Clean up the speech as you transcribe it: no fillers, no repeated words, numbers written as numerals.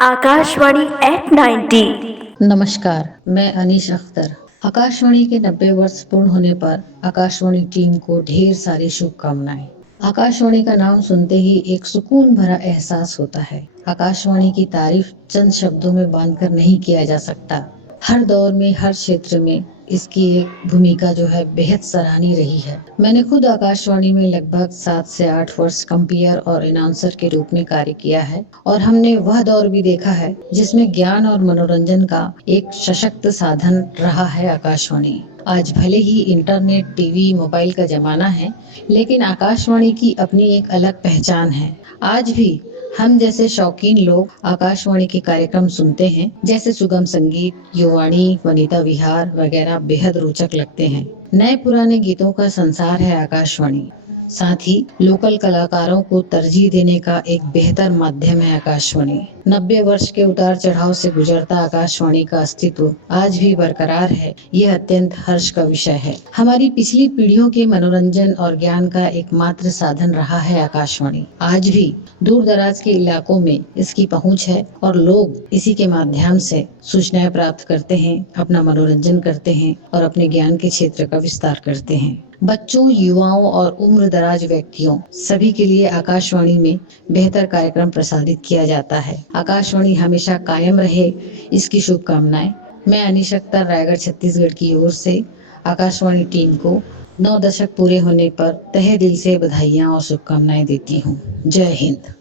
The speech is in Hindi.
आकाशवाणी एट 90। नमस्कार, मैं अनीश अख्तर। आकाशवाणी के 90 वर्ष पूर्ण होने पर आकाशवाणी टीम को ढेर सारी शुभकामनाएं। आकाशवाणी का नाम सुनते ही एक सुकून भरा एहसास होता है। आकाशवाणी की तारीफ चंद शब्दों में बांधकर नहीं किया जा सकता। हर दौर में, हर क्षेत्र में इसकी एक भूमिका जो है बेहद सराहनीय रही है। मैंने खुद आकाशवाणी में लगभग 7 से 8 वर्ष कंपेयर और अनाउंसर के रूप में कार्य किया है और हमने वह दौर भी देखा है जिसमें ज्ञान और मनोरंजन का एक सशक्त साधन रहा है आकाशवाणी। आज भले ही इंटरनेट, टीवी, मोबाइल का जमाना है, लेकिन आकाशवाणी की अपनी एक अलग पहचान है। आज भी हम जैसे शौकीन लोग आकाशवाणी के कार्यक्रम सुनते हैं, जैसे सुगम संगीत, युवाणी, वनिता विहार वगैरह बेहद रोचक लगते हैं। नए पुराने गीतों का संसार है आकाशवाणी। साथ ही लोकल कलाकारों को तरजीह देने का एक बेहतर माध्यम है आकाशवाणी। 90 वर्ष के उतार चढ़ाव से गुजरता आकाशवाणी का अस्तित्व आज भी बरकरार है। यह अत्यंत हर्ष का विषय है। हमारी पिछली पीढ़ियों के मनोरंजन और ज्ञान का एकमात्र साधन रहा है आकाशवाणी। आज भी दूर दराज के इलाकों में इसकी पहुंच है और लोग इसी के माध्यम से सूचनाएं प्राप्त करते हैं, अपना मनोरंजन करते हैं और अपने ज्ञान के क्षेत्र का विस्तार करते हैं। बच्चों, युवाओं और उम्र दराज व्यक्तियों सभी के लिए आकाशवाणी में बेहतर कार्यक्रम प्रसारित किया जाता है। आकाशवाणी हमेशा कायम रहे, इसकी शुभकामनाएं। मैं अनीश अख्तर, रायगढ़, छत्तीसगढ़ की ओर से आकाशवाणी टीम को 9 दशक पूरे होने पर तहे दिल से बधाइयां और शुभकामनाएं देती हूँ। जय हिंद।